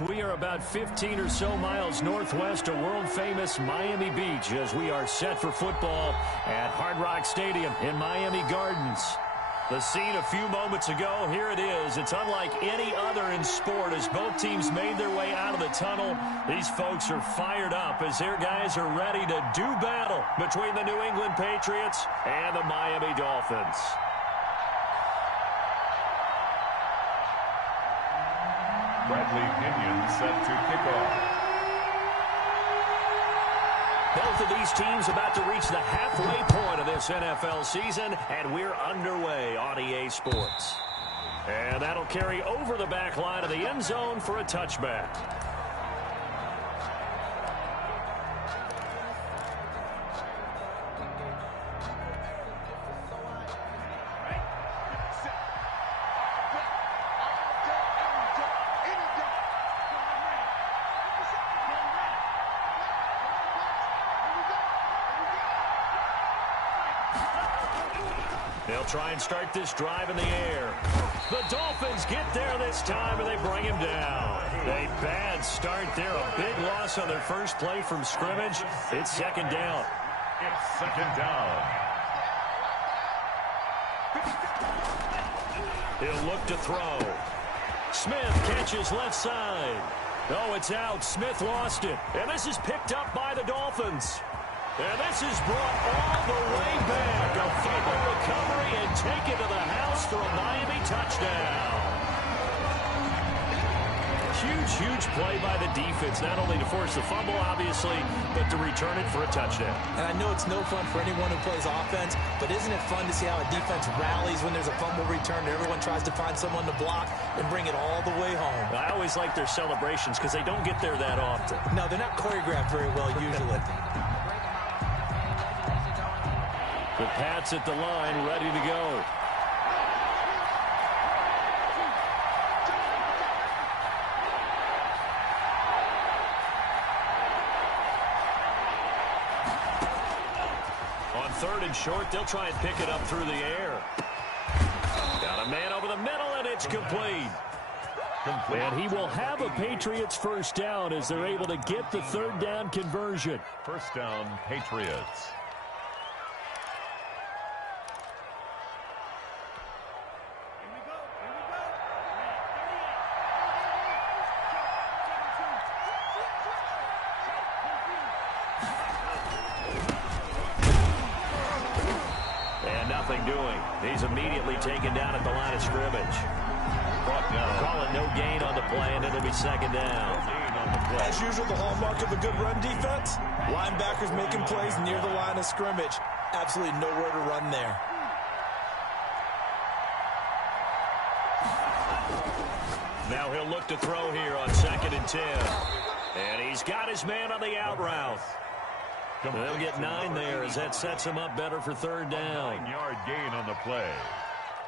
We are about 15 or so miles northwest of world-famous Miami Beach as we are set for football at Hard Rock Stadium in Miami Gardens. The scene a few moments ago, here it is. It's unlike any other in sport as both teams made their way out of the tunnel. These folks are fired up as their guys are ready to do battle between the New England Patriots and the Miami Dolphins. Bradley Pinion set to kick off. Both of these teams about to reach the halfway point of this NFL season, and we're underway on EA Sports. And that'll carry over the back line of the end zone for a touchback. They'll try and start this drive in the air. The Dolphins get there this time, and they bring him down. A bad start there. A big loss on their first play from scrimmage. It's second down. It's second down. He'll look to throw. Smith catches left side. Oh, it's out. Smith lost it. And this is picked up by the Dolphins. And this is brought all the way back. A fumble recovery and taken to the house for a Miami touchdown. Huge play by the defense, not only to force the fumble, obviously, but to return it for a touchdown. And I know it's no fun for anyone who plays offense, but isn't it fun to see how a defense rallies when there's a fumble return and everyone tries to find someone to block and bring it all the way home? I always like their celebrations because they don't get there that often. No, they're not choreographed very well usually. The Pats at the line, ready to go. On third and short, they'll try and pick it up through the air. Got a man over the middle, and it's complete. And he will have a Patriots first down as they're able to get the third down conversion. First down, Patriots. Doing. He's immediately taken down at the line of scrimmage. Call it no gain on the play, and it'll be second down. As usual, the hallmark of a good run defense, linebackers making plays near the line of scrimmage. Absolutely nowhere to run there. Now he'll look to throw here on 2nd and 10. And he's got his man on the out route. They'll get 9 there as that sets him up better for third down. 9-yard gain on the play.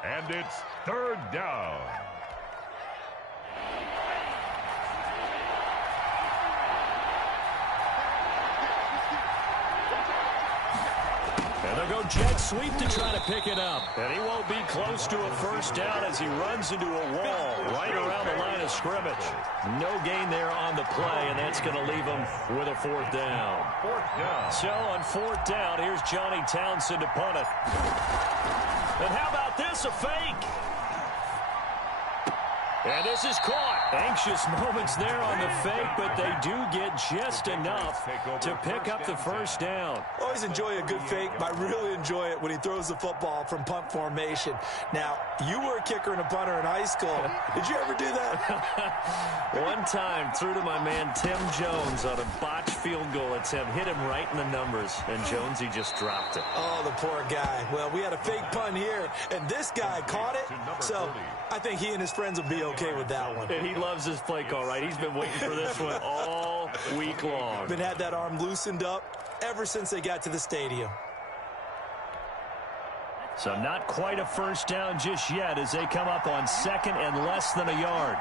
And it's third down. And they'll go jet sweep to try to pick it up. And he won't be close to a first down as he runs into a wall right around the line of scrimmage. No gain there on the play, and that's going to leave him with a fourth down. So on fourth down, here's Johnny Townsend to punt it. And how about this, a fake? And this is caught. Anxious moments there on the fake, but they do get just enough to pick up the first down. Always enjoy a good fake, but I really enjoy it when he throws the football from punt formation. Now, you were a kicker and a punter in high school. Did you ever do that? One time, threw to my man Tim Jones on a botched field goal attempt. Hit him right in the numbers, and Jonesy just dropped it. Oh, the poor guy. Well, we had a fake punt here, and this guy caught it, so I think he and his friends will be okay with that one. And he loves his play call, right? He's been waiting for this one all week long. Been had that arm loosened up ever since they got to the stadium. So not quite a first down just yet as they come up on 2nd and less than a yard.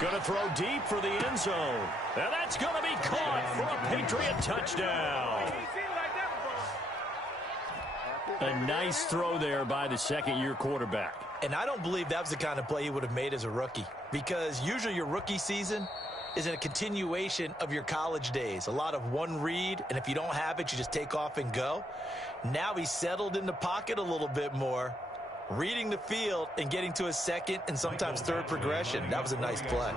Going to throw deep for the end zone. And that's going to be caught for a Patriot touchdown. A nice throw there by the second-year quarterback. And I don't believe that was the kind of play he would have made as a rookie, because usually your rookie season is a continuation of your college days. A lot of one read, and if you don't have it, you just take off and go. Now he's settled in the pocket a little bit more, reading the field and getting to his second and sometimes third progression. That was a nice play.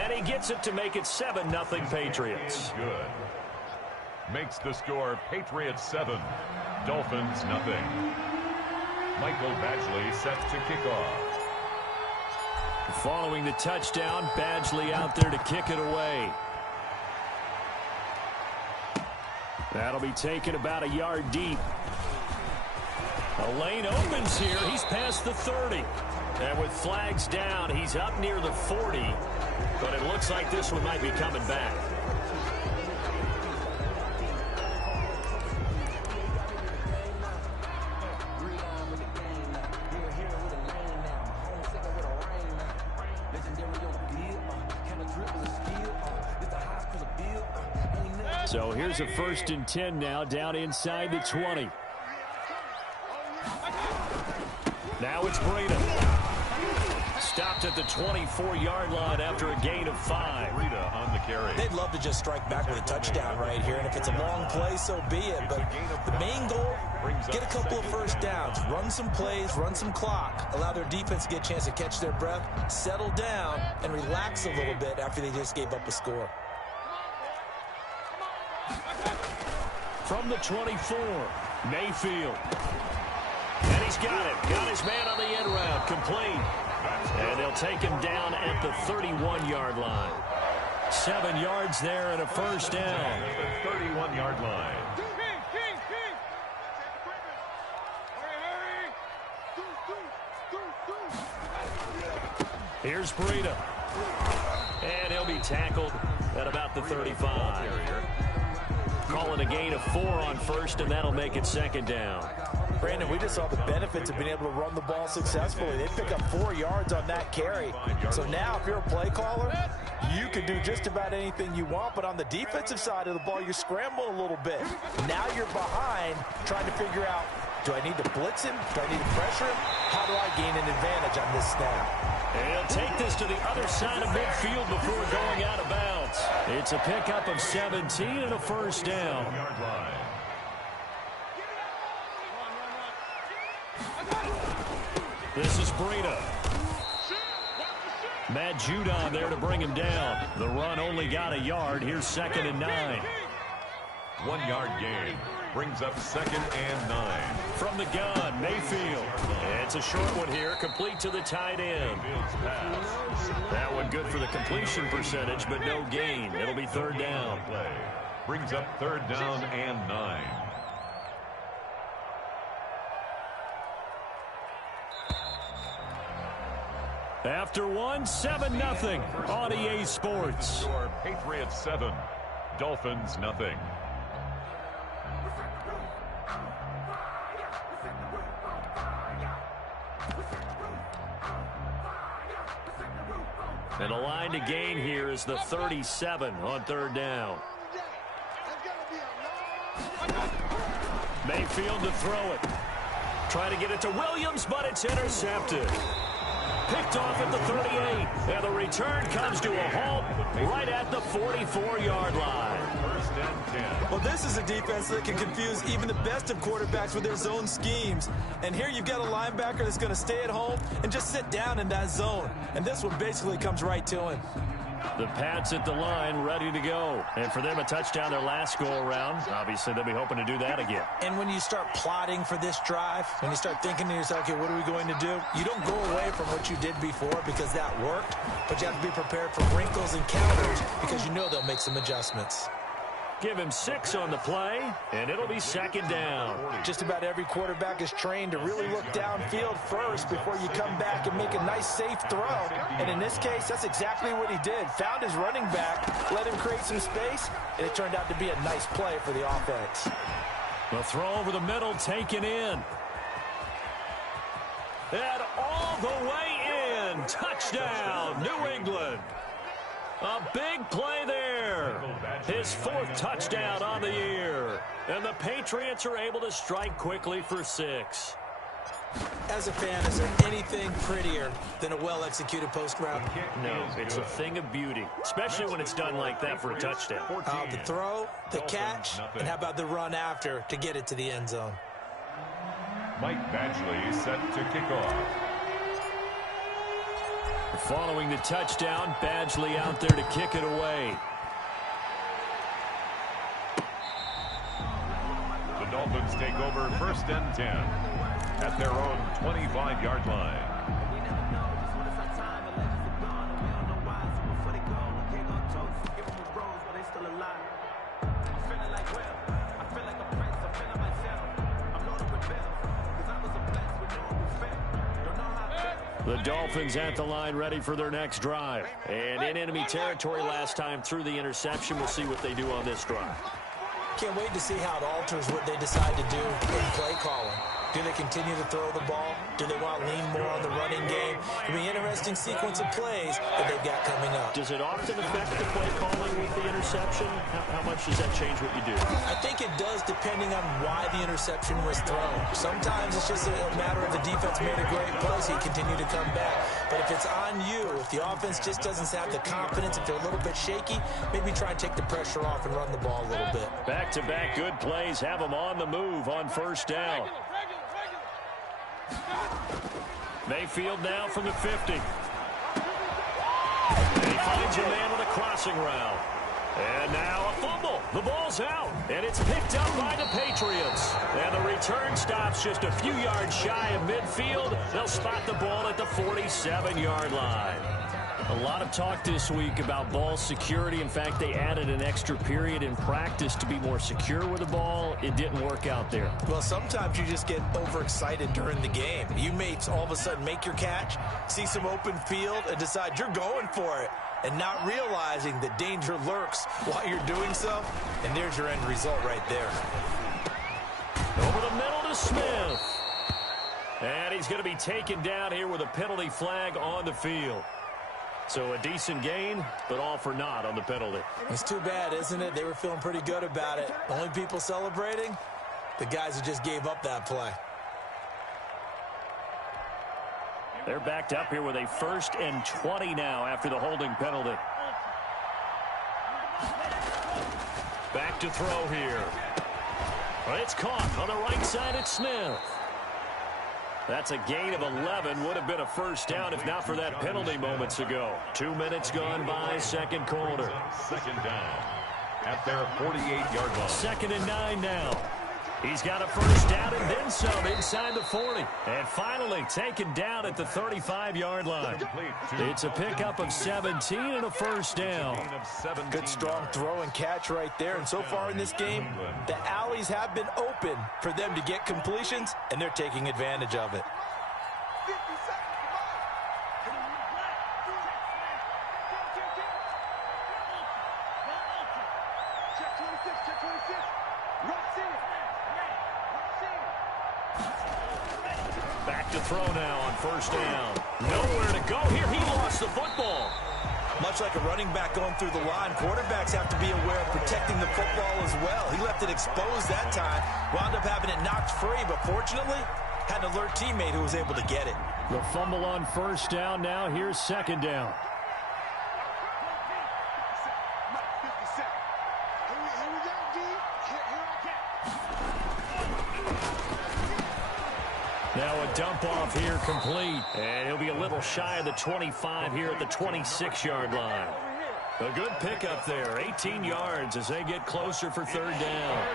And he gets it to make it 7-0 Patriots. Good. Makes the score Patriots 7, Dolphins 0. Michael Badgley set to kick off. Following the touchdown, Badgley out there to kick it away. That'll be taken about a yard deep. A lane opens here. He's past the 30. And with flags down, he's up near the 40. But it looks like this one might be coming back. So here's a 1st and 10 now, down inside the 20. Now it's Breida. Stopped at the 24-yard line after a gain of 5. Breida on the carry. They'd love to just strike back with a touchdown right here, and if it's a long play, so be it. But the main goal, get a couple of first downs, run some plays, run some clock, allow their defense to get a chance to catch their breath, settle down, and relax a little bit after they just gave up a score. From the 24, Mayfield. And he's got it. Got his man on the end route. Complete. And they'll take him down at the 31-yard line. 7 yards there and a first down. At the 31-yard line. Here's Breida. And he'll be tackled at about the 35. Calling a gain of 4 on first, and that'll make it 2nd down. Brandon, we just saw the benefits of being able to run the ball successfully. They pick up 4 yards on that carry. So now if you're a play caller, you can do just about anything you want. But on the defensive side of the ball, you're scrambling a little bit. Now you're behind trying to figure out, do I need to blitz him? Do I need to pressure him? How do I gain an advantage on this snap? And he'll take this to the other side of midfield before going out of bounds. It's a pickup of 17 and a first down. This is Breida. Matt Judon there to bring him down. The run only got a yard. Here's 2nd and 9. 1 yard gain. Brings up 2nd and 9. From the gun, Mayfield. It's a short one here, complete to the tight end. That one good for the completion percentage, but no gain. It'll be 3rd down. Brings up 3rd down and 9. After one, 7-0 on EA Sports. Patriots 7, Dolphins 0. And the line to gain here is the 37 on 3rd down. Mayfield to throw it. Try to get it to Williams, but it's intercepted. Picked off at the 38, and the return comes to a halt right at the 44-yard line. 1st and 10. Well, this is a defense that can confuse even the best of quarterbacks with their zone schemes. And here you've got a linebacker that's going to stay at home and just sit down in that zone. And this one basically comes right to him. The Pats at the line ready to go. And for them, a touchdown their last go-around. Obviously, they'll be hoping to do that again. And when you start plotting for this drive, when you start thinking to yourself, okay, what are we going to do? You don't go away from what you did before because that worked, but you have to be prepared for wrinkles and counters because you know they'll make some adjustments. Give him 6 on the play, and it'll be 2nd down. Just about every quarterback is trained to really look downfield first before you come back and make a nice, safe throw. And in this case, that's exactly what he did. Found his running back, let him create some space, and it turned out to be a nice play for the offense. The throw over the middle taken in. And all the way in. Touchdown, New England. A big play there. His 4th touchdown on the year. And the Patriots are able to strike quickly for 6. As a fan, is there anything prettier than a well-executed post route? No, it's a thing of beauty, especially when it's done like that for a touchdown. The throw, the catch, and how about the run after to get it to the end zone? Mike Badgley set to kick off. Following the touchdown, Badgley out there to kick it away. The Dolphins take over 1st and 10 at their own 25-yard line. The Dolphins at the line ready for their next drive. And in enemy territory last time through the interception. We'll see what they do on this drive. Can't wait to see how it alters what they decide to do in play calling. Do they continue to throw the ball? Do they want to lean more on the running game? It'll be an interesting sequence of plays that they've got coming up. Does it often affect the play calling with the interception? How much does that change what you do? I think it does depending on why the interception was thrown. Sometimes it's just a matter of the defense made a great play, so you continue to come back. But if it's on you, if the offense just doesn't have the confidence, if they're a little bit shaky, maybe try and take the pressure off and run the ball a little bit. Back-to-back good plays have them on the move on 1st down. Mayfield now from the 50. And he finds a man with a crossing route. And now a fumble. The ball's out. And it's picked up by the Patriots. And the return stops just a few yards shy of midfield. They'll spot the ball at the 47-yard line. A lot of talk this week about ball security. In fact, they added an extra period in practice to be more secure with the ball. It didn't work out there. Well, sometimes you just get overexcited during the game. You may all of a sudden make your catch, see some open field, and decide you're going for it, and not realizing the danger lurks while you're doing so. And there's your end result right there. Over the middle to Smith. And he's going to be taken down here with a penalty flag on the field. So a decent gain, but all for naught on the penalty. It's too bad, isn't it? They were feeling pretty good about it. Only people celebrating, the guys who just gave up that play. They're backed up here with a 1st and 20 now after the holding penalty. Back to throw here. It's caught on the right side at Smith. That's a gain of 11. Would have been a 1st down if not for that penalty moments ago. 2 minutes gone by, 2nd quarter. 2nd down at their 48-yard line. 2nd and 9 now. He's got a 1st down and then some inside the 40. And finally taken down at the 35-yard line. It's a pickup of 17 and a 1st down. Good strong throw and catch right there. And so far in this game, the alleys have been open for them to get completions, and they're taking advantage of it. Back to throw now on 1st down. Nowhere to go here. He lost the football. Much like a running back going through the line, quarterbacks have to be aware of protecting the football as well. He left it exposed that time, wound up having it knocked free, but fortunately, had an alert teammate who was able to get it. The fumble on 1st down now. Here's 2nd down. Now a dump off here complete. And he'll be a little shy of the 25 here at the 26-yard line. A good pickup there. 18 yards as they get closer for 3rd down.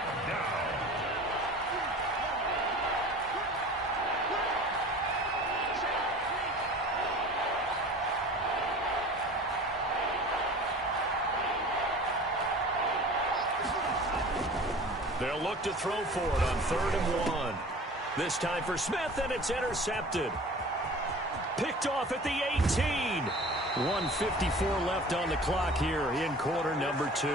They'll look to throw for it on 3rd and 1. This time for Smith, and it's intercepted. Picked off at the 18. 1:54 left on the clock here in quarter number 2.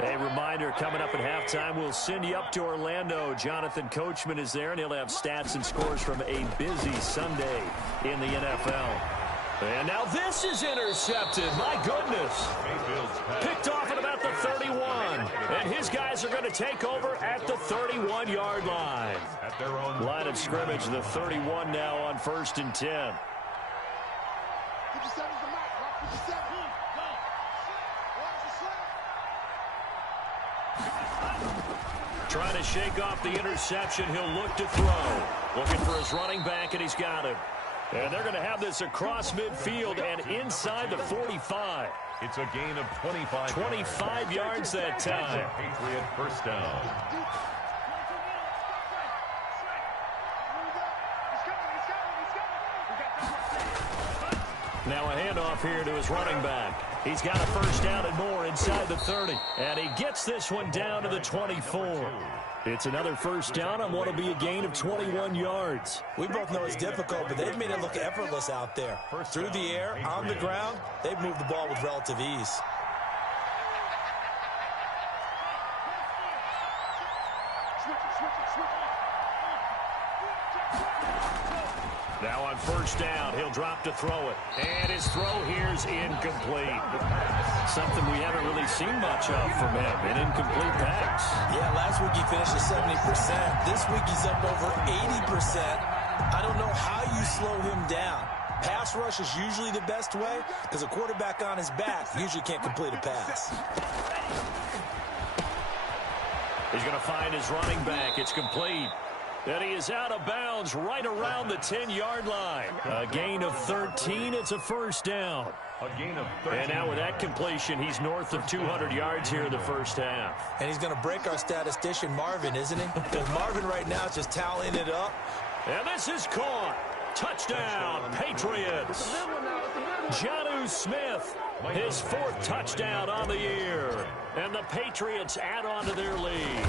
A reminder, coming up at halftime, we'll send you up to Orlando. Jonathan Coachman is there, and he'll have stats and scores from a busy Sunday in the NFL. And now this is intercepted. My goodness. Picked off at about the 31. And his guys are going to take over at the 31-yard line. Line of scrimmage, the 31 now on 1st and 10. Trying to shake off the interception. He'll look to throw. Looking for his running back, and he's got him. And they're going to have this across midfield and inside the 45. It's a gain of 25. 25 yards that time. Patriot first down. Now a handoff here to his running back. He's got a first down and more inside the 30. And he gets this one down to the 24. It's another first down on what will be a gain of 21 yards. We both know it's difficult, but they've made it look effortless out there. Through the air, on the ground, they've moved the ball with relative ease. Now on first down, he'll drop to throw it. And his throw here's incomplete. Something we haven't really seen much of from him, an incomplete pass. Yeah, last week he finished at 70%. This week he's up over 80%. I don't know how you slow him down. Pass rush is usually the best way because a quarterback on his back usually can't complete a pass. He's going to find his running back. It's complete. And he is out of bounds right around the 10-yard line. A gain of 13. It's a first down. A gain of 13. And now with that completion, he's north of 200 yards here in the first half. And he's going to break our statistician Marvin, isn't he? Because Marvin right now is just tallying it up. And this is caught. Touchdown, Patriots. Jonnu Smith, his 4th touchdown on the year. And the Patriots add on to their lead.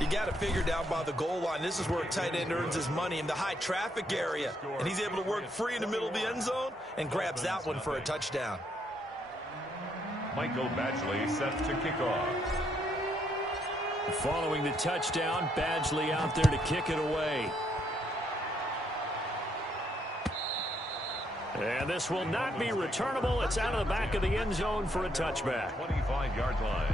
You got to figure down by the goal line. This is where a tight end earns his money in the high traffic area. And he's able to work free in the middle of the end zone and grabs that one for a touchdown. Michael Badgley set to kick off. Following the touchdown, Badgley out there to kick it away. And this will not be returnable. It's out of the back of the end zone for a touchback. 25-yard line.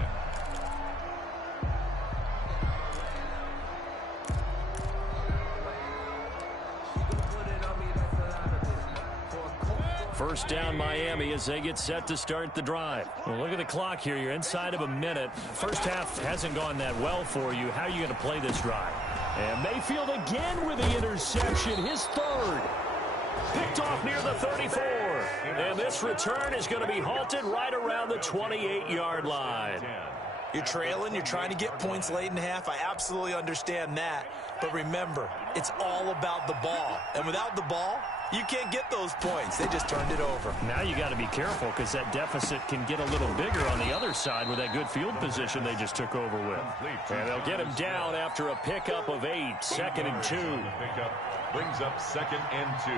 First down Miami as they get set to start the drive. Well, look at the clock here. You're inside of a minute. First half hasn't gone that well for you. How are you going to play this drive? And Mayfield again with the interception. His 3rd. Picked off near the 34. And this return is going to be halted right around the 28-yard line. You're trailing. You're trying to get points late in the half. I absolutely understand that. But remember, it's all about the ball. And without the ball, you can't get those points. They just turned it over. Now you got to be careful because that deficit can get a little bigger on the other side with that good field position they just took over with. And they'll get him down after a pickup of 8. 2nd and 2. Pickup brings up 2nd and 2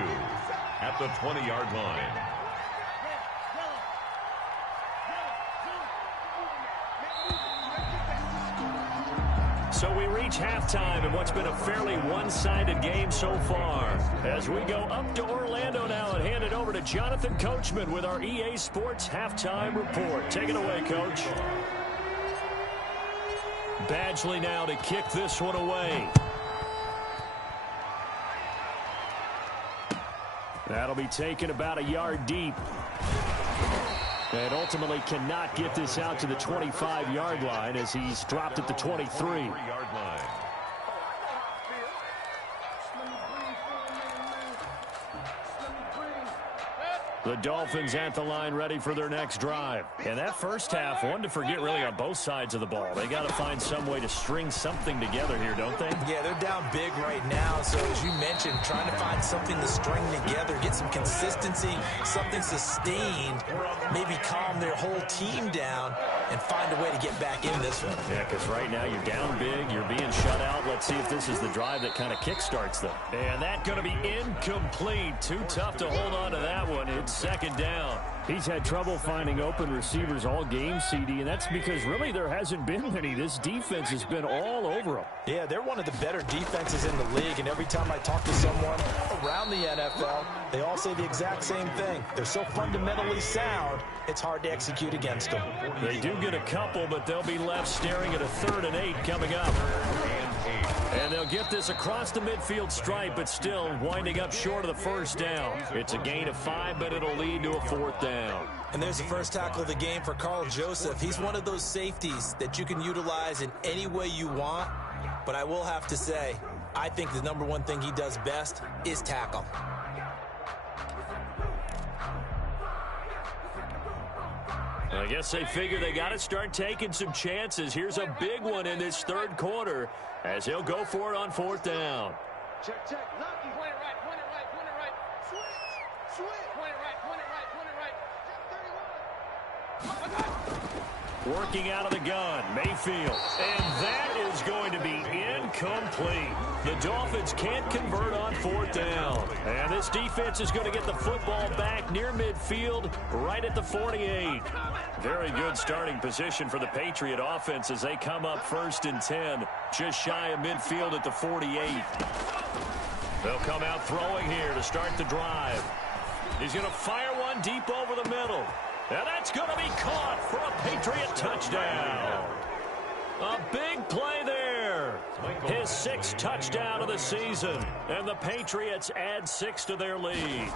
at the 20-yard line. So we reach halftime in what's been a fairly one-sided game so far. As we go up to Orlando now and hand it over to Jonathan Coachman with our EA Sports Halftime Report. Take it away, Coach. Badgley now to kick this one away. That'll be taken about a yard deep. And ultimately cannot get this out to the 25-yard line as he's dropped at the 23. The Dolphins at the line ready for their next drive. And that first half, one to forget really on both sides of the ball. They got to find some way to string something together here, don't they? Yeah, they're down big right now. So as you mentioned, trying to find something to string together, get some consistency, something sustained, maybe calm their whole team down and find a way to get back in this one. Yeah, because right now you're down big, you're being shut out. Let's see if this is the drive that kind of kickstarts them. And that's going to be incomplete. Too tough to hold on to that one. It's 2nd down. He's had trouble finding open receivers all game, CD, and that's because really there hasn't been many. This defense has been all over him. Yeah, they're one of the better defenses in the league, and every time I talk to someone around the NFL, they all say the exact same thing. They're so fundamentally sound, it's hard to execute against them. They do get a couple, but they'll be left staring at a 3rd and 8 coming up. And they'll get this across the midfield stripe, but still winding up short of the first down. It's a gain of 5, but it'll lead to a 4th down. And there's the first tackle of the game for Carl Joseph. He's one of those safeties that you can utilize in any way you want. But I will have to say, I think the #1 thing he does best is tackle. I guess they figure they got to start taking some chances. Here's a big one in this 3rd quarter as he'll go for it on 4th down. Check, check. Lucky. Point it right, point it right, point it right. Switch, switch. Point it right, point it right, point it right. Check 31. Working out of the gun, Mayfield. And that is going to be incomplete. The Dolphins can't convert on 4th down. And this defense is going to get the football back near midfield, right at the 48. Very good starting position for the Patriot offense as they come up 1st and 10, just shy of midfield at the 48. They'll come out throwing here to start the drive. He's going to fire one deep over the middle. And that's going to be caught for a Patriot touchdown. A big play there. His 6th touchdown of the season. And the Patriots add 6 to their lead.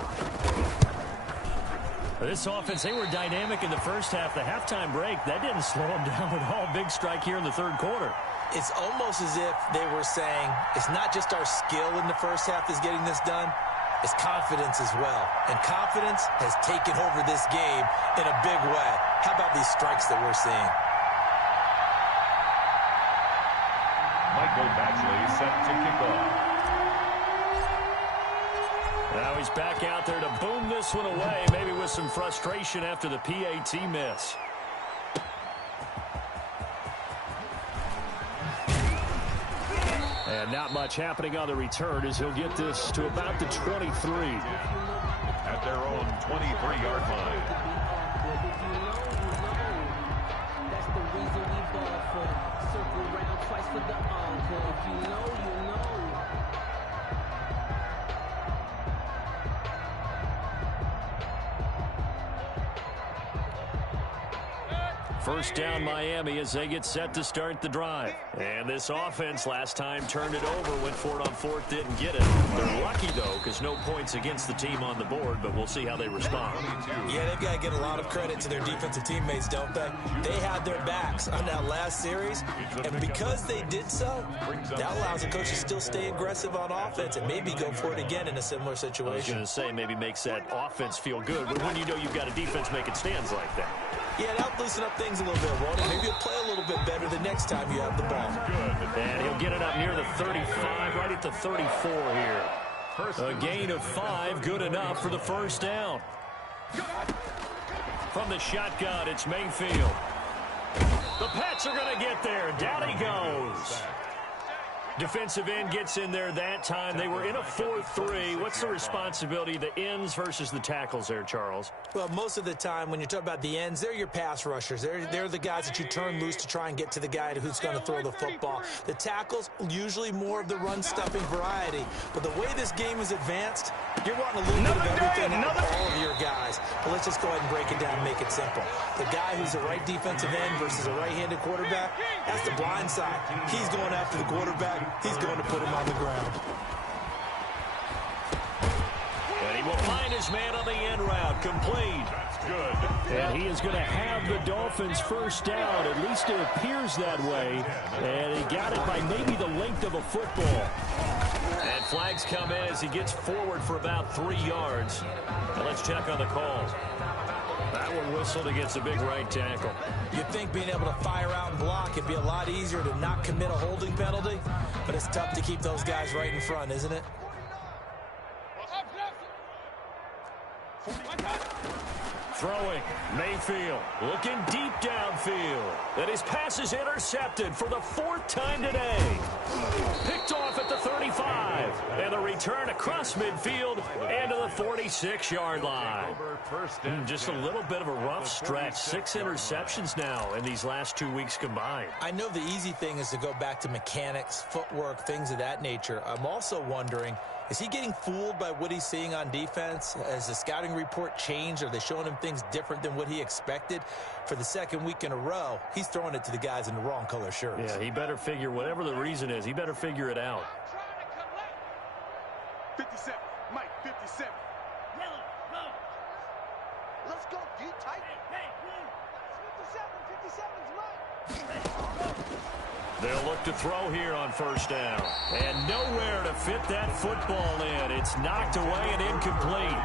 This offense, they were dynamic in the first half. The halftime break, that didn't slow them down at all. Big strike here in the 3rd quarter. It's almost as if they were saying, it's not just our skill in the first half that's getting this done. It's confidence as well. And confidence has taken over this game in a big way. How about these strikes that we're seeing? Michael Badgley set to kick off. Now he's back out there to boom this one away, maybe with some frustration after the PAT miss. And not much happening on the return as he'll get this to about the 23. At their own 23-yard line. That's the reason we ball for. Circle around twice for the encore. If you know, you know. First down Miami as they get set to start the drive. And this offense last time turned it over, went for it on 4th, didn't get it. They're lucky, though, because no points against the team on the board, but we'll see how they respond. Yeah, they've got to get a lot of credit to their defensive teammates, don't they? They had their backs on that last series, and because they did so, that allows the coach to still stay aggressive on offense and maybe go for it again in a similar situation. I was going to say maybe makes that offense feel good, but when you know you've got a defense making stands like that. Yeah, that'll loosen up things a little bit, won't it? Maybe you'll play a little bit better the next time you have the ball. And he'll get it up near the 35, right at the 34 here. A gain of 5, good enough for the first down. From the shotgun, it's Mayfield. The Pats are going to get there. Down he goes. Defensive end gets in there that time. They were in a 4-3. What's the responsibility, the ends versus the tackles there, Charles? Well, most of the time when you talk about the ends, they're your pass rushers. They're the guys that you turn loose to try and get to the guy who's going to throw the football. The tackles, usually more of the run-stuffing variety. But the way this game is advanced, you're wanting a little bit of everything out of all of your guys. But let's just go ahead and break it down and make it simple. The guy who's a right defensive end versus a right-handed quarterback, that's the blind side. He's going after the quarterback. He's going to put him on the ground. And he will find his man on the end route. Complete. That's good. And he is going to have the Dolphins first down. At least it appears that way. And he got it by maybe the length of a football. And flags come in as he gets forward for about 3 yards. And let's check on the call. That one whistled against a big right tackle. You'd think being able to fire out and block it'd be a lot easier to not commit a holding penalty, but it's tough to keep those guys right in front, isn't it? Throwing, Mayfield looking deep downfield. And his pass is intercepted for the 4th time today. Picked off at the 35. And the return across midfield and to the 46-yard line. Just a little bit of a rough stretch. 6 interceptions now in these last 2 weeks combined. I know the easy thing is to go back to mechanics, footwork, things of that nature. I'm also wondering, is he getting fooled by what he's seeing on defense? Has the scouting report changed? Are they showing him things different than what he expected? For the 2nd week in a row, he's throwing it to the guys in the wrong color shirts. Yeah, he better figure, whatever the reason is, he better figure it out. 57, Mike, 57. Yellow, go. Let's go, D, tight. Hey, blue. 57, 57's Mike. They'll look to throw here on 1st down. And nowhere to fit that football in. It's knocked away and incomplete.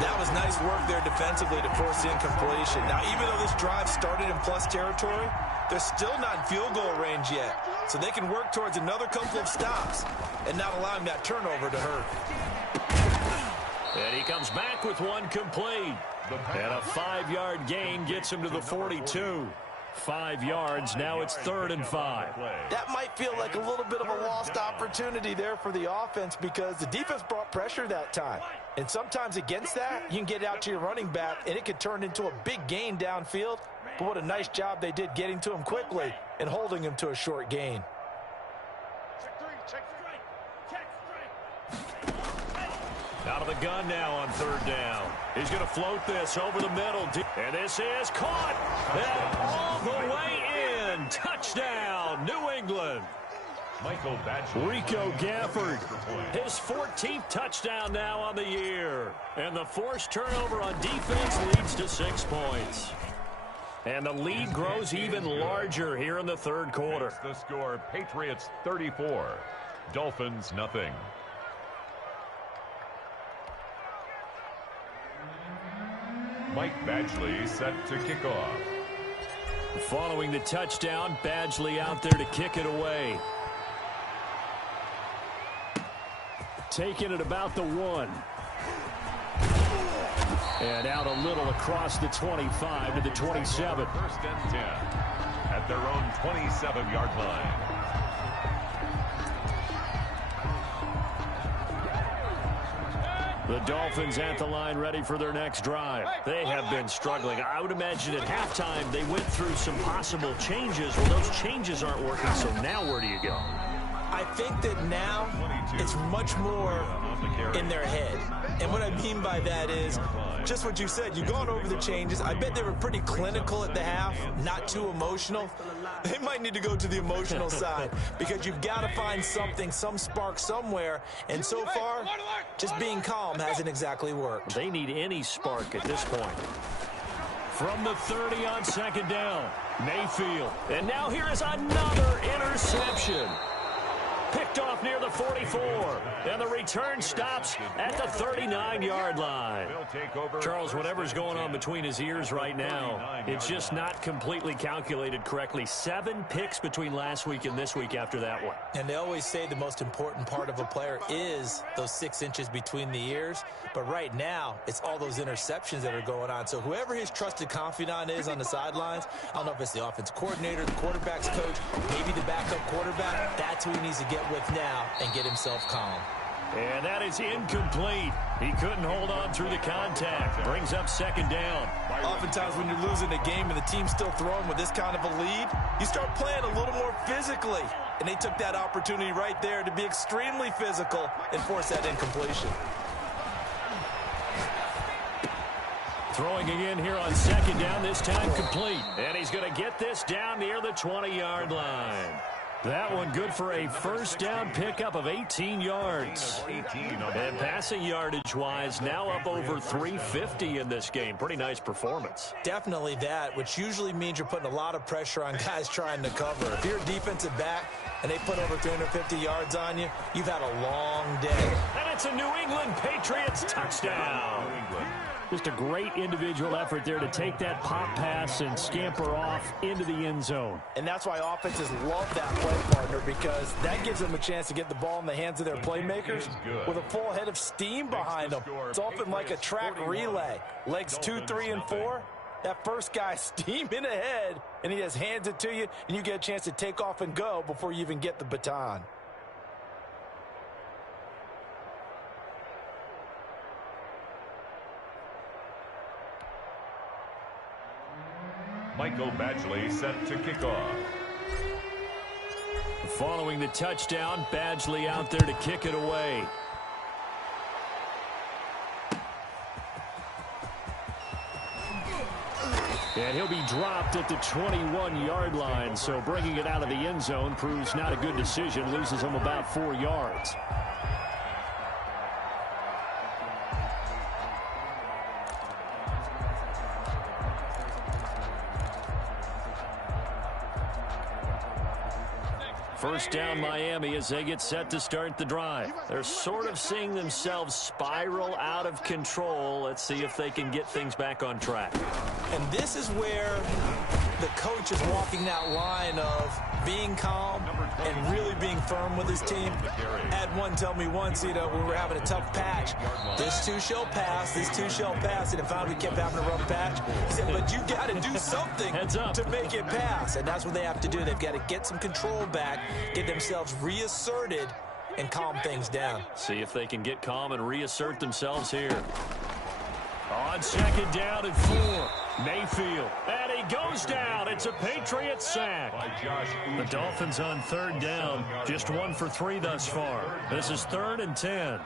That was nice work there defensively to force the incompletion. Now, even though this drive started in plus territory, they're still not in field goal range yet. So they can work towards another couple of stops and not allowing that turnover to hurt. And he comes back with one complete. And a 5-yard gain gets him to the 42. 5 yards. Now it's 3rd and 5. That might feel like a little bit of a lost opportunity there for the offense because the defense brought pressure that time. And sometimes against that, you can get out to your running back, and it could turn into a big gain downfield. But what a nice job they did getting to him quickly and holding him to a short gain. Out of the gun now on 3rd down. He's going to float this over the middle. And this is caught. And all the way in. Touchdown, New England. Michael Badgley. Rico Gafford, his 14th touchdown now on the year. And the forced turnover on defense leads to 6 points. And the lead grows even larger here in the 3rd quarter. The score, Patriots 34, Dolphins nothing. Mike Badgley set to kick off. Following the touchdown, Badgley out there to kick it away. Taking it about the 1. And out a little across the 25 to the 27. 1st and 10 at their own 27-yard line. The Dolphins at the line ready for their next drive. They have been struggling. I would imagine at halftime they went through some possible changes. Well, those changes aren't working, so now where do you go? I think that now it's much more in their head. And what I mean by that is just what you said. You've gone over the changes. I bet they were pretty clinical at the half, not too emotional. They might need to go to the emotional side because you've got to find something, some spark somewhere. And so far, just being calm hasn't exactly worked. They need any spark at this point. From the 30 on 2nd down, Mayfield. And now here is another interception. Picked off near the 44. And the return stops at the 39-yard line. Charles, whatever's going on between his ears right now, it's just not completely calculated correctly. 7 picks between last week and this week after that one. And they always say the most important part of a player is those 6 inches between the ears. But right now, it's all those interceptions that are going on. So whoever his trusted confidant is on the sidelines, I don't know if it's the offensive coordinator, the quarterback's coach, maybe the backup quarterback, that's who he needs to get with now and get himself calm. And that is incomplete. He couldn't hold on through the contact. Brings up 2nd down. Oftentimes when you're losing a game and the team's still throwing with this kind of a lead, you start playing a little more physically. And they took that opportunity right there to be extremely physical and force that incompletion. Throwing again here on 2nd down, this time complete. And he's going to get this down near the 20-yard line. That one good for a 1st down pickup of 18 yards. And passing yardage-wise, now up over 350 in this game. Pretty nice performance. Definitely that, which usually means you're putting a lot of pressure on guys trying to cover. If you're a defensive back and they put over 350 yards on you, you've had a long day. And it's a New England Patriots touchdown. New England Just a great individual effort there to take that pop pass and scamper off into the end zone. And that's why offenses love that play partner, because that gives them a chance to get the ball in the hands of their playmakers with a full head of steam behind them. It's often like a track relay. Legs 2, 3, and 4. That first guy steaming ahead, and he just hands it to you, and you get a chance to take off and go before you even get the baton. Michael Badgley set to kick off. Following the touchdown, Badgley out there to kick it away. And he'll be dropped at the 21-yard line, so bringing it out of the end zone proves not a good decision, loses him about 4 yards. First down Miami as they get set to start the drive. They're sort of seeing themselves spiral out of control. Let's see if they can get things back on track. And this is where the coach is walking that line of being calm and really being firm with his team. I had one tell me once, when we were having a tough patch, this too shall pass, this too shall pass, and finally we kept having a rough patch. He said, but you got to do something to make it pass, and that's what they have to do. They've got to get some control back, get themselves reasserted, and calm things down. See if they can get calm and reassert themselves here. On second down and 4, Mayfield. And he goes down. It's a Patriots sack. The Dolphins on third down. Just 1 for 3 thus far. This is 3rd and 10.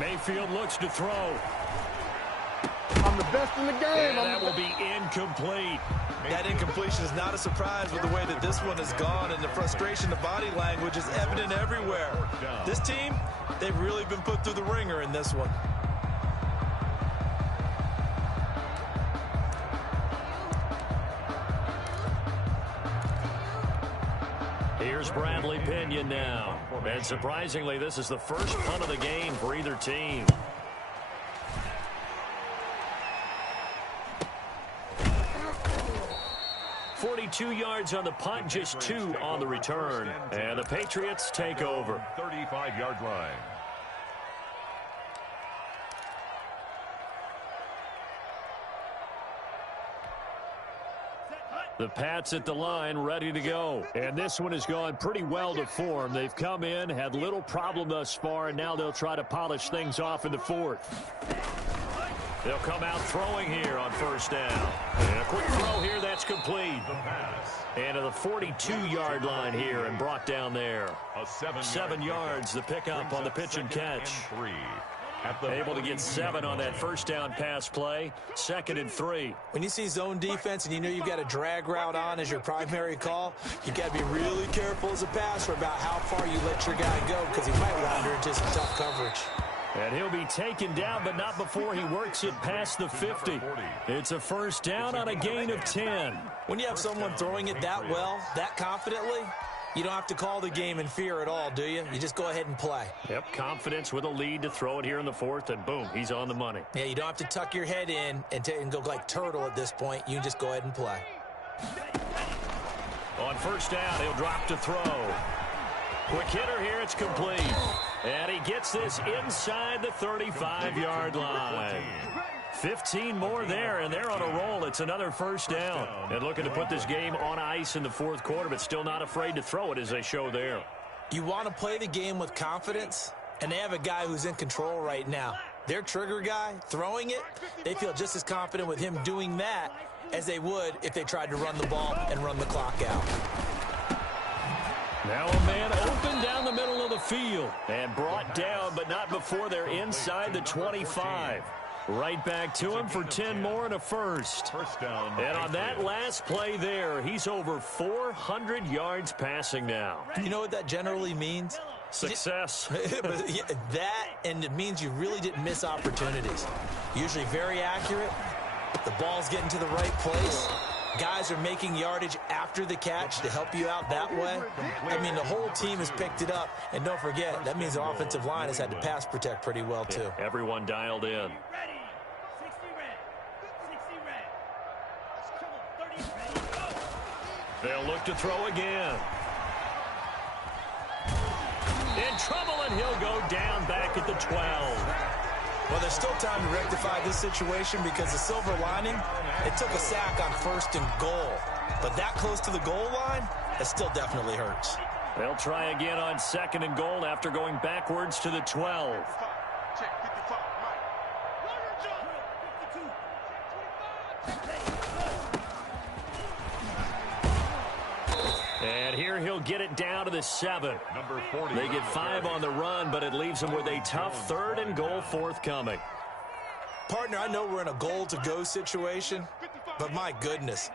Mayfield looks to throw. I'm the best in the game. And that will be incomplete. That incompletion is not a surprise with the way that this one has gone, and the frustration, the body language is evident everywhere. This team, they've really been put through the ringer in this one. Here's Bradley Pinion now. And surprisingly, this is the first punt of the game for either team. .42 yards on the punt, just 2 on the return. And the Patriots take over. 35-yard line. The Pats at the line, ready to go. And this one has gone pretty well to form. They've come in, had little problem thus far, and now they'll try to polish things off in the 4th. They'll come out throwing here on first down. And a quick throw here, that's complete. And to the 42-yard line here and brought down there. 7 yards, the pickup on the pitch and catch. Able to get 7 on that first down pass play. 2nd and 3. When you see zone defense and you know you've got a drag route on as your primary call, you've got to be really careful as a passer about how far you let your guy go, because he might wander into some tough coverage. And he'll be taken down, but not before he works it past the 50. It's a first down on a gain of 10. When you have someone throwing it that well, that confidently, you don't have to call the game in fear at all, do you? You just go ahead and play. Yep, confidence with a lead to throw it here in the 4th, and boom, he's on the money. Yeah, you don't have to tuck your head in and go like turtle at this point. You can just go ahead and play. On first down, he'll drop to throw. Quick hitter here, it's complete. And he gets this inside the 35-yard line. 15 more there, and they're on a roll. It's another first down. And looking to put this game on ice in the 4th quarter, but still not afraid to throw it as they show there. You want to play the game with confidence, and they have a guy who's in control right now. Their trigger guy, throwing it, they feel just as confident with him doing that as they would if they tried to run the ball and run the clock out. Now a man open down the middle of the field and brought down, but not before they're inside the 25. Right back to him for 10 more and a first. And on that last play there, he's over 400 yards passing now. You know what that generally means? Success. That, and it means you really didn't miss opportunities. Usually very accurate. The ball's getting to the right place. guys are making yardage after the catch to help you out that way. I mean, the whole team has picked it up. And don't forget, that means the offensive line has had to pass protect pretty well, too. Yeah, everyone dialed in. They'll look to throw again. In trouble, and he'll go down back at the 12. Well, there's still time to rectify this situation because the silver lining, it took a sack on 1st and goal. But that close to the goal line, it still definitely hurts. They'll try again on 2nd and goal after going backwards to the 12. And here he'll get it down to the 7. Number 40. They get 5 on the run, but it leaves them with a tough 3rd and goal forthcoming. Partner, I know we're in a goal-to-go situation, but my goodness,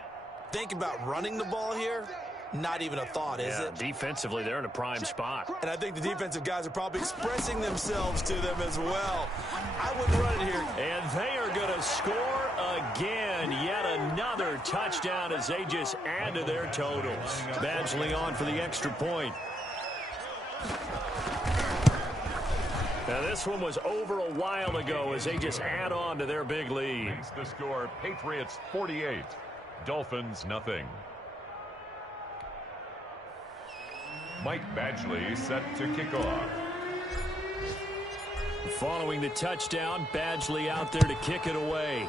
think about running the ball here. Not even a thought, is it? Defensively, they're in a prime spot. And I think the defensive guys are probably expressing themselves to them as well. I wouldn't run it here. And they are going to score again. Yet another touchdown as they just add to their totals. Badgley on for the extra point. Now, this one was over a while ago as they just add on to their big lead. Makes the score Patriots 48, Dolphins nothing. Mike Badgley set to kick off. Following the touchdown, Badgley out there to kick it away.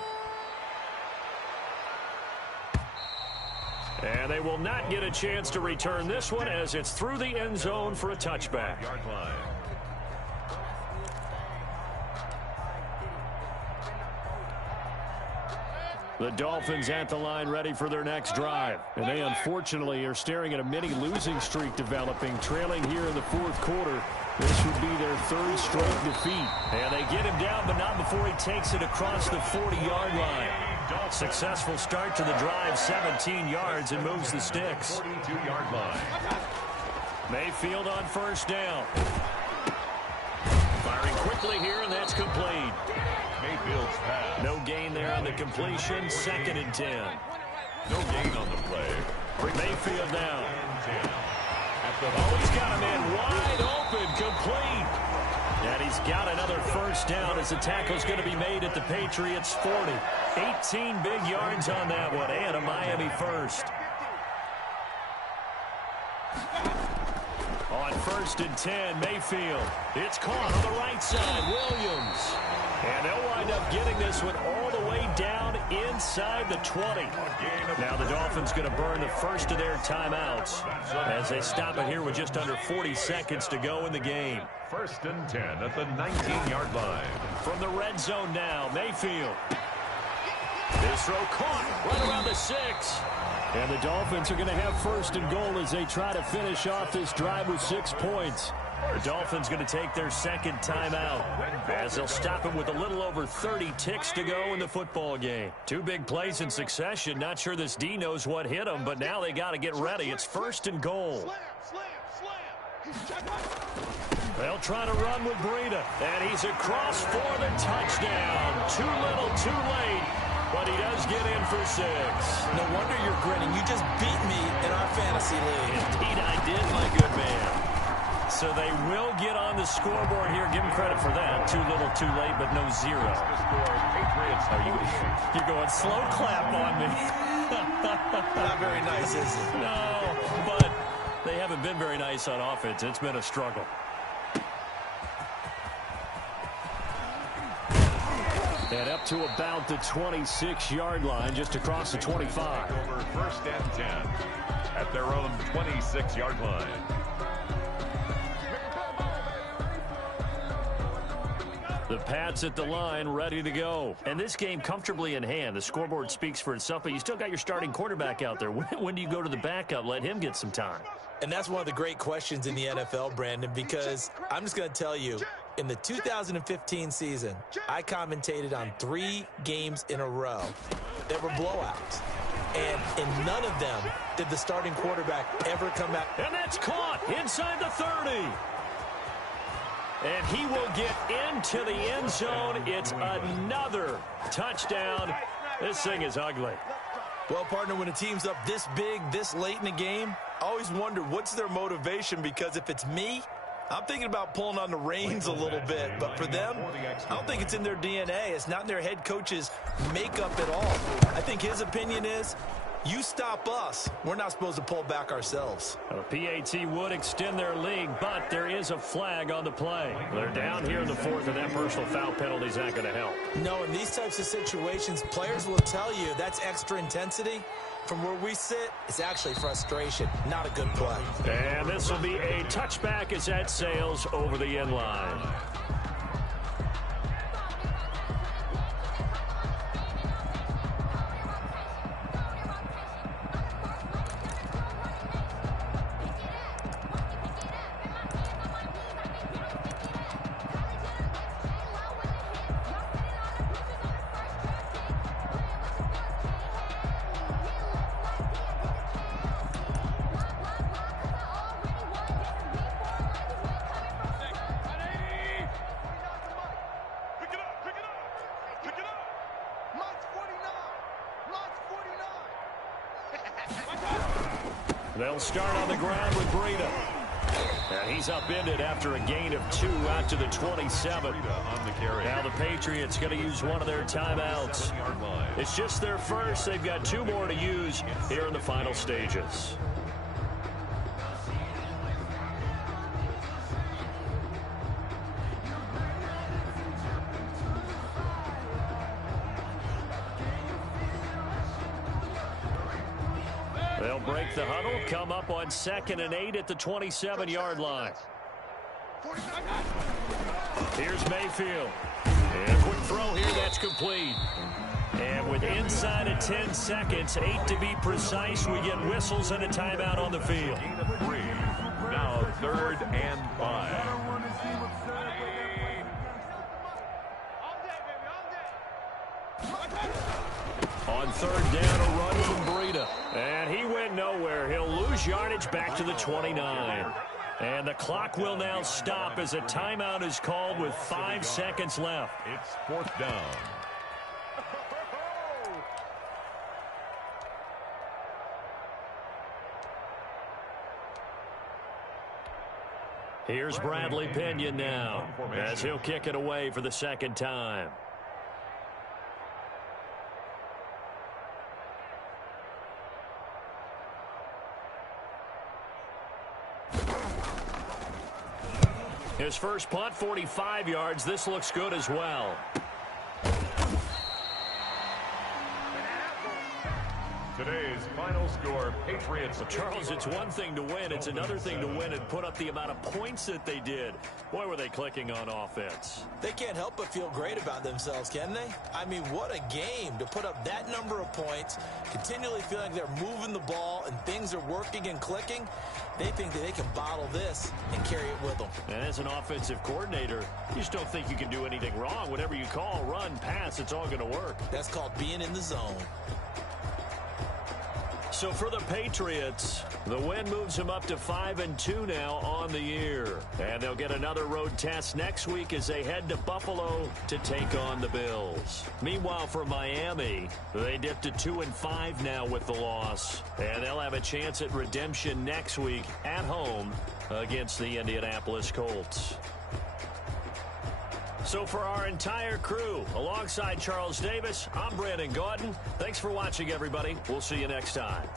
And they will not get a chance to return this one as it's through the end zone for a touchback. Yard line. The Dolphins at the line ready for their next drive. And they unfortunately are staring at a mini losing streak developing, trailing here in the 4th quarter. This would be their 3rd straight defeat. And they get him down, but not before he takes it across the 40-yard line. Successful start to the drive, 17 yards, and moves the sticks. 42-yard line. Mayfield on 1st down. Firing quickly here, and that's complete. Mayfield's pass. No gain there on the completion. 2nd and 10. No gain on the play. Mayfield down. Oh, he's got a man wide open, complete. And he's got another 1st down as the tackle's going to be made at the Patriots 40. 18 big yards on that one, and a Miami 1st. On 1st and 10, Mayfield. It's caught on the right side, Williams. And they'll wind up getting this one all the way down inside the 20. Now the Dolphins going to burn the first of their timeouts as they stop it here with just under 40 seconds to go in the game. 1st and 10 at the 19-yard line. From the red zone now, Mayfield. This throw caught right around the 6. And the Dolphins are going to have 1st and goal as they try to finish off this drive with 6 points. The Dolphins going to take their 2nd timeout as they'll stop it with a little over 30 ticks to go in the football game. 2 big plays in succession. Not sure this D knows what hit them, but now they got to get ready. It's 1st and goal. They'll try to run with Breida, and he's across for the touchdown. Too little, too late, but he does get in for 6. No wonder you're grinning. You just beat me in our fantasy league. Indeed I did, my good man. So they will get on the scoreboard here. Give them credit for that. Too little, too late, but no 0. You're going slow clap on me. Not very nice, is it? No, but they haven't been very nice on offense. It's been a struggle. And up to about the 26-yard line, just across the 25. Over 1st and 10 at their own 26-yard line. The Pats at the line, ready to go. And this game comfortably in hand. The scoreboard speaks for itself, but you still got your starting quarterback out there. When do you go to the backup? Let him get some time. And that's one of the great questions in the NFL, Brandon, because I'm just going to tell you, in the 2015 season, I commentated on 3 games in a row that were blowouts. And in none of them did the starting quarterback ever come back. And that's caught inside the 30. And he will get into the end zone. It's another touchdown. This thing is ugly. Well, partner, when a team's up this big, this late in the game, I always wonder what's their motivation, because if it's me, I'm thinking about pulling on the reins a little bit. But for them, I don't think it's in their DNA. It's not in their head coach's makeup at all. I think his opinion is, you stop us, we're not supposed to pull back ourselves. The PAT would extend their lead, but there is a flag on the play. They're down here in the fourth, and that personal foul penalty is not going to help. No, in these types of situations, players will tell you that's extra intensity. From where we sit, it's actually frustration, not a good play. And this will be a touchback as that sails over the end line. They'll start on the ground with Breida. And he's upended after a gain of 2 out to the 27. Now the Patriots going to use one of their timeouts. It's just their first. They've got 2 more to use here in the final stages. They'll break the huddle, come up on 2nd and 8 at the 27-yard line. Here's Mayfield. And a quick throw here, that's complete. And with inside of 10 seconds, 8 to be precise, we get whistles and a timeout on the field. Now 3rd and 5. On 3rd down, a run from Breida. And he went nowhere. He'll lose yardage back to the 29. And the clock will now stop as a timeout is called with 5 seconds left. It's 4th down. Here's Bradley Pinion now as he'll kick it away for the 2nd time. His first punt, 45 yards. This looks good as well. Today's final score, Patriots. Charles, it's one thing to win. It's another thing to win and put up the amount of points that they did. Boy, were they clicking on offense. They can't help but feel great about themselves, can they? I mean, what a game to put up that number of points, continually feeling like they're moving the ball and things are working and clicking. They think that they can bottle this and carry it with them. And as an offensive coordinator, you just don't think you can do anything wrong. Whatever you call, run, pass, it's all going to work. That's called being in the zone. So for the Patriots, the win moves them up to 5-2 now on the year. And they'll get another road test next week as they head to Buffalo to take on the Bills. Meanwhile, for Miami, they dipped to 2-5 now with the loss. And they'll have a chance at redemption next week at home against the Indianapolis Colts. So for our entire crew, alongside Charles Davis, I'm Brandon Gautin. Thanks for watching, everybody. We'll see you next time.